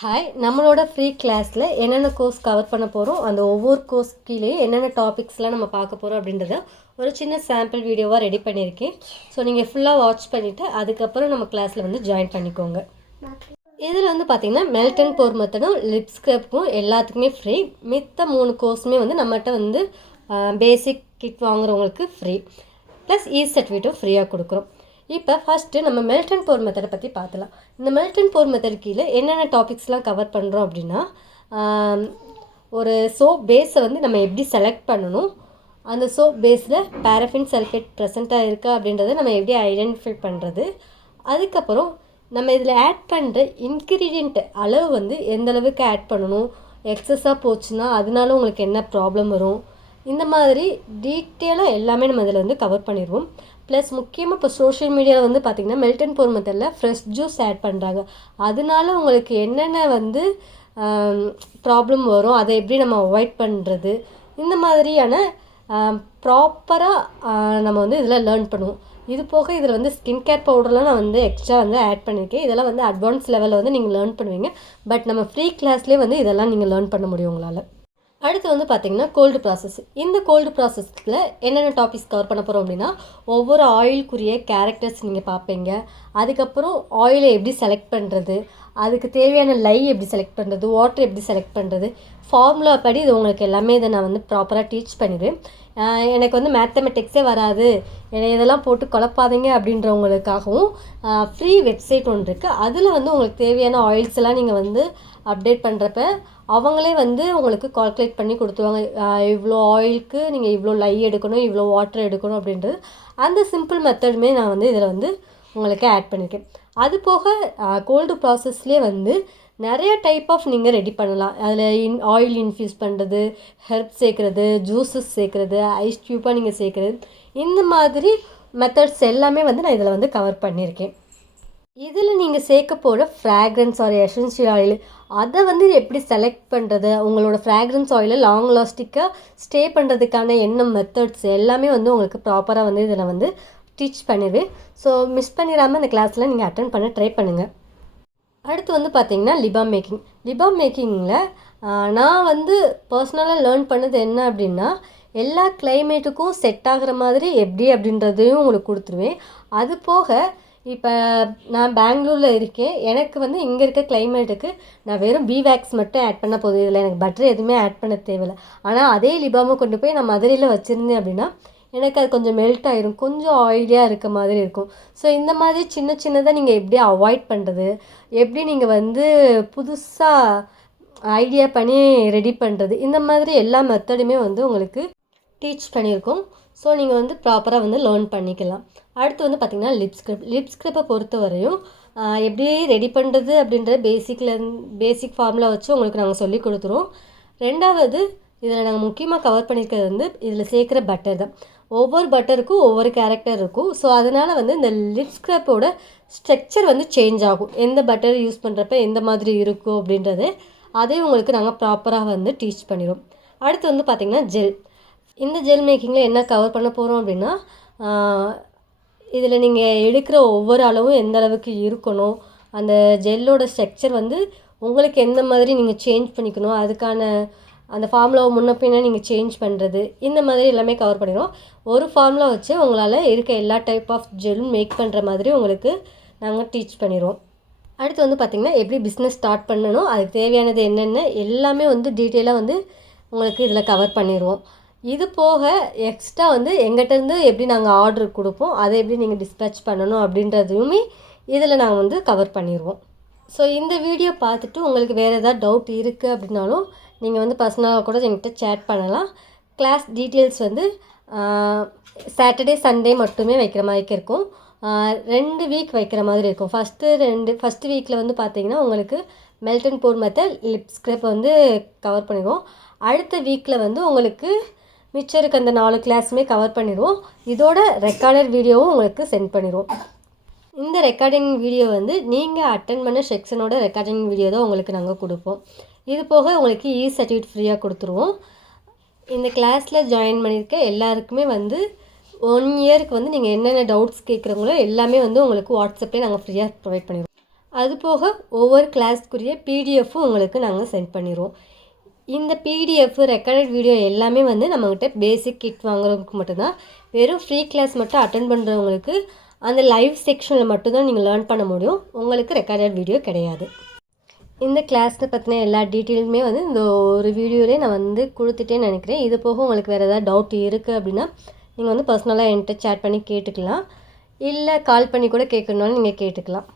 Hi, நம்மளோட free கிளாஸில் என்னென்ன கோர்ஸ் கவர் பண்ண போகிறோம், அந்த ஒவ்வொரு கோர்ஸ் கீழேயும் என்னென்ன டாபிக்ஸ்லாம் நம்ம பார்க்க போகிறோம் அப்படின்றத ஒரு சின்ன சாம்பிள் வீடியோவாக ரெடி பண்ணியிருக்கேன். ஸோ நீங்கள் ஃபுல்லாக வாட்ச் பண்ணிவிட்டு அதுக்கப்புறம் நம்ம கிளாஸில் வந்து ஜாயின் பண்ணிக்கோங்க. இதில் வந்து பார்த்திங்கன்னா மெல்டன் போர் மெத்தடும் லிப் ஸ்க்ரப்பும் எல்லாத்துக்குமே ஃப்ரீ. மித்த 3 கோர்ஸுமே வந்து நம்மகிட்ட வந்து பேசிக் கிட் வாங்குறவங்களுக்கு ஃப்ரீ, ப்ளஸ் சர்டிஃபிகேட்டும் ஃப்ரீயாக கொடுக்குறோம். இப்போ ஃபஸ்ட்டு நம்ம மெல்டன் போர் மெத்தடை பற்றி பார்த்துலாம். இந்த மெல்டன் போர் மெத்தட் கீழே என்னென்ன டாபிக்ஸ்லாம் கவர் பண்ணுறோம் அப்படின்னா, ஒரு சோப் பேஸை வந்து நம்ம எப்படி செலக்ட் பண்ணணும், அந்த சோப் பேஸில் பாரஃபின் சல்ஃபேட் ப்ரெசண்ட்டாக இருக்கா அப்படின்றத நம்ம எப்படி ஐடென்டிஃபை பண்ணுறது, அதுக்கப்புறம் நம்ம இதில் ஆட் பண்ணுற இன்க்ரீடியண்ட் அளவு வந்து எந்த அளவுக்கு ஆட் பண்ணணும், எக்ஸஸாக போச்சுன்னா அதனால உங்களுக்கு என்ன ப்ராப்ளம் வரும், இந்த மாதிரி டீட்டெயிலாக எல்லாமே நம்ம இதில் வந்து கவர் பண்ணிடுவோம். ப்ளஸ் முக்கியமாக இப்போ சோஷியல் மீடியாவில் வந்து பார்த்திங்கன்னா மெல்டன் போர் மெத்தடில் ஃப்ரெஷ் ஜூஸ் ஆட் பண்ணுறாங்க. அதனால உங்களுக்கு என்னென்ன வந்து ப்ராப்ளம் வரும், அதை எப்படி நம்ம அவாய்ட் பண்ணுறது, இந்த மாதிரியான ப்ராப்பராக நம்ம வந்து இதில் லேர்ன் பண்ணுவோம். இது போக இதில் வந்து ஸ்கின் கேர் பவுடர்லாம் நான் வந்து எக்ஸ்ட்ரா வந்து ஆட் பண்ணியிருக்கேன். இதெல்லாம் வந்து அட்வான்ஸ் லெவலில் வந்து நீங்கள் லேர்ன் பண்ணுவீங்க. பட் நம்ம ஃப்ரீ கிளாஸ்லேயே வந்து இதெல்லாம் நீங்கள் லேர்ன் பண்ண முடியும் உங்களால். அடுத்து வந்து பார்த்திங்கன்னா கோல்டு ப்ராசஸ். இந்த கோல்டு ப்ராசஸில் என்னென்ன டாபிக்ஸ் கவர் பண்ண போகிறோம் அப்படின்னா, ஒவ்வொரு ஆயிலுக்குரிய கேரக்டர்ஸ் நீங்கள் பார்ப்பீங்க. அதுக்கப்புறம் ஆயிலை எப்படி செலக்ட் பண்ணுறது, அதுக்கு தேவையான லை எப்படி செலக்ட் பண்ணுறது, வாட்டர் எப்படி செலக்ட் பண்ணுறது, ஃபார்முலா படி இது உங்களுக்கு எல்லாமே இதை நான் வந்து ப்ராப்பராக டீச் பண்ணிடுவேன். எனக்கு வந்து மேத்தமெட்டிக்ஸே வராது, என்னை இதெல்லாம் போட்டு குழப்பாதீங்க அப்படின்றவங்களுக்காகவும் ஃப்ரீ வெப்சைட் ஒன்று இருக்குது. அதில் வந்து உங்களுக்கு தேவையான ஆயில்ஸ் எல்லாம் நீங்கள் வந்து அப்டேட் பண்ணுறப்ப அவங்களே வந்து உங்களுக்கு கால்குலேட் பண்ணி கொடுத்துருவாங்க. இவ்வளோ ஆயிலுக்கு நீங்கள் இவ்வளோ லை எடுக்கணும், இவ்வளோ வாட்டர் எடுக்கணும் அப்படின்றது. அந்த சிம்பிள் மெத்தடுமே நான் வந்து இதில் வந்து உங்களுக்கு ஆட் பண்ணியிருக்கேன். அது போக கோல்டு ப்ராசஸ்லேயே வந்து நிறைய டைப் ஆஃப் நீங்கள் ரெடி பண்ணலாம். அதில் ஆயில் இன்ஃப்யூஸ் பண்ணுறது, ஹெர்ப் சேர்க்குறது, ஜூஸஸ் சேர்க்குறது, ஐஸ் க்யூப்பாக நீங்கள் சேர்க்குறது, இந்த மாதிரி மெத்தட்ஸ் எல்லாமே வந்து நான் இதில் வந்து கவர் பண்ணியிருக்கேன். இதில் நீங்கள் சேர்க்க போகிற ஃப்ராக்ரன்ஸ் ஆர் எசென்ஷியல் ஆயில், அதை வந்து எப்படி செலக்ட் பண்ணுறது, உங்களோட ஃப்ராக்ரன்ஸ் ஆயிலை லாங் லாஸ்டிக்காக ஸ்டே பண்ணுறதுக்கான என்ன மெத்தட்ஸ் எல்லாமே வந்து உங்களுக்கு ப்ராப்பராக வந்து இதில் வந்து டீச் பண்ணிடுவேன். ஸோ மிஸ் பண்ணிடாமல் இந்த கிளாஸில் நீங்கள் அட்டன் பண்ண ட்ரை பண்ணுங்கள். அடுத்து வந்து பார்த்திங்கன்னா லிபாம் மேக்கிங். லிபாம் மேக்கிங்கில் நான் வந்து பர்சனலாக லேர்ன் பண்ணது என்ன அப்படின்னா, எல்லா கிளைமேட்டுக்கும் செட் ஆகிற மாதிரி எப்படி அப்படின்றதையும் உங்களுக்கு கொடுத்துருவேன். அது போக இப்போ நான் பெங்களூரில் இருக்கேன், எனக்கு வந்து இங்கே இருக்க கிளைமேட்டுக்கு நான் வெறும் பீவேக்ஸ் மட்டும் ஆட் பண்ண போதும். இதில் எனக்கு பட்டர் எதுவுமே ஆட் பண்ண தேவையில்லை. ஆனால் அதே லிபாமை கொண்டு போய் நான் மதுரையில் வச்சுருந்தேன் அப்படின்னா எனக்கு அது கொஞ்சம் மெல்ட் ஆகிரும், கொஞ்சம் ஆயிலியாக இருக்க மாதிரி இருக்கும். ஸோ இந்த மாதிரி சின்ன சின்னதாக நீங்கள் எப்படி அவாய்ட் பண்ணுறது, எப்படி நீங்கள் வந்து புதுசாக ஐடியா பண்ணி ரெடி பண்ணுறது, இந்த மாதிரி எல்லா மெத்தடுமே வந்து உங்களுக்கு டீச் பண்ணியிருக்கோம். ஸோ நீங்கள் வந்து ப்ராப்பராக வந்து லேர்ன் பண்ணிக்கலாம். அடுத்து வந்து பார்த்திங்கன்னா லிப் ஸ்க்ரப்பை பொறுத்த வரையும் எப்படி ரெடி பண்ணுறது அப்படின்ற பேசிக் ஃபார்முலா வச்சு உங்களுக்கு நாங்கள் சொல்லி கொடுத்துருவோம். ரெண்டாவது இதில் நாங்கள் முக்கியமாக கவர் பண்ணியிருக்கிறது வந்து இதில் சேர்க்குற பட்டர் தான். ஒவ்வொரு பட்டருக்கும் ஒவ்வொரு கேரக்டர் இருக்கும். ஸோ அதனால் வந்து இந்த லிப் ஸ்க்ரப்போட ஸ்ட்ரக்சர் வந்து சேஞ்ச் ஆகும். எந்த பட்டர் யூஸ் பண்ணுறப்ப எந்த மாதிரி இருக்கும் அப்படின்றது அதையும் உங்களுக்கு நாங்கள் ப்ராப்பராக வந்து டீச் பண்ணிடுவோம். அடுத்து வந்து பார்த்திங்கன்னா ஜெல். இந்த ஜெல் மேக்கிங்கில் என்ன கவர் பண்ண போகிறோம் அப்படின்னா, இதில் நீங்கள் எடுக்கிற ஒவ்வொரு அளவும் எந்த அளவுக்கு இருக்கணும், அந்த ஜெல்லோட ஸ்ட்ரக்சர் வந்து உங்களுக்கு எந்த மாதிரி நீங்கள் சேஞ்ச் பண்ணிக்கணும், அதுக்கான அந்த ஃபார்முலாவை முன்ன பின்ன நீங்கள் சேஞ்ச் பண்ணுறது, இந்த மாதிரி எல்லாமே கவர் பண்ணிடுவோம். ஒரு ஃபார்முலா வச்சு உங்களால் இருக்க எல்லா டைப் ஆஃப் ஜெல்லும் மேக் பண்ணுற மாதிரி உங்களுக்கு நாங்கள் டீச் பண்ணிடுவோம். அடுத்து வந்து பார்த்திங்கன்னா எப்படி பிஸ்னஸ் ஸ்டார்ட் பண்ணணும், அதுக்கு தேவையானது என்னென்ன எல்லாமே வந்து டீட்டெயிலாக வந்து உங்களுக்கு இதில் கவர் பண்ணிடுவோம். இது போக எக்ஸ்ட்ரா வந்து எங்கிட்டேருந்து எப்படி நாங்கள் ஆர்டர் கொடுப்போம், அதை எப்படி நீங்கள் டிஸ்பேச் பண்ணணும் அப்படின்றதையுமே இதில் நாங்கள் வந்து கவர் பண்ணிடுவோம். ஸோ இந்த வீடியோ பார்த்துட்டு உங்களுக்கு வேறு ஏதாவது டவுட் இருக்குது அப்படின்னாலும் நீங்கள் வந்து பர்சனலாக கூட என்கிட்ட சேட் பண்ணலாம். கிளாஸ் டீட்டெயில்ஸ் வந்து சாட்டர்டே சண்டே மட்டுமே வைக்கிற மாதிரி இருக்கும். 2 வீக் வைக்கிற மாதிரி இருக்கும். ஃபஸ்ட்டு வீக்கில் வந்து பார்த்திங்கன்னா உங்களுக்கு மெல்டன் போர் மெத்தட் லிப் ஸ்க்ரப் வந்து கவர் பண்ணிடுவோம். அடுத்த வீக்கில் வந்து உங்களுக்கு மிச்சம் இருக்க அந்த 4 கிளாஸுமே கவர் பண்ணிடுவோம். இதோட ரெக்கார்டட் வீடியோவும் உங்களுக்கு சென்ட் பண்ணிடுவோம். இந்த ரெக்கார்டிங் வீடியோ வந்து நீங்கள் அட்டன் பண்ண செக்ஷனோட ரெக்கார்டிங் வீடியோ தான் உங்களுக்கு நாங்கள் கொடுப்போம். இது போக உங்களுக்கு சர்டிஃபிகேட் ஃப்ரீயாக கொடுத்துருவோம். இந்த கிளாஸில் ஜாயின் பண்ணியிருக்க எல்லாருக்குமே வந்து 1 இயருக்கு வந்து நீங்கள் என்னென்ன டவுட்ஸ் கேட்குறீங்களோ எல்லாமே வந்து உங்களுக்கு வாட்ஸ்அப்லேயே நாங்கள் ஃப்ரீயாக ப்ரொவைட் பண்ணிடுவோம். அது போக ஒவ்வொரு கிளாஸ்க்குரிய பிடிஎஃப்பும் உங்களுக்கு நாங்கள் சென்ட் பண்ணிடுவோம். இந்த பிடிஎஃப் ரெக்கார்டட் வீடியோ எல்லாமே வந்து நம்மக்கிட்ட பேசிக் கிட் வாங்குறவங்களுக்கு மட்டும்தான். வெறும் ஃப்ரீ கிளாஸ் மட்டும் அட்டென்ட் பண்ணுறவங்களுக்கு அந்த லைவ் செக்ஷனில் மட்டும்தான் நீங்கள் லேர்ன் பண்ண முடியும். உங்களுக்கு ரெக்கார்டட் வீடியோ கிடையாது. இந்த கிளாஸை பற்றின எல்லா டீட்டெயிலுமே வந்து இந்த ஒரு வீடியோலேயே நான் வந்து கொடுத்துட்டேன்னு நினைக்கிறேன். இது போக உங்களுக்கு வேறு ஏதாவது டவுட் இருக்குது அப்படின்னா நீங்கள் வந்து பர்சனலாக என்கிட்ட சேட் பண்ணி கேட்டுக்கலாம். இல்லை கால் பண்ணி கூட கேட்கணுன்னாலும் நீங்கள் கேட்டுக்கலாம்.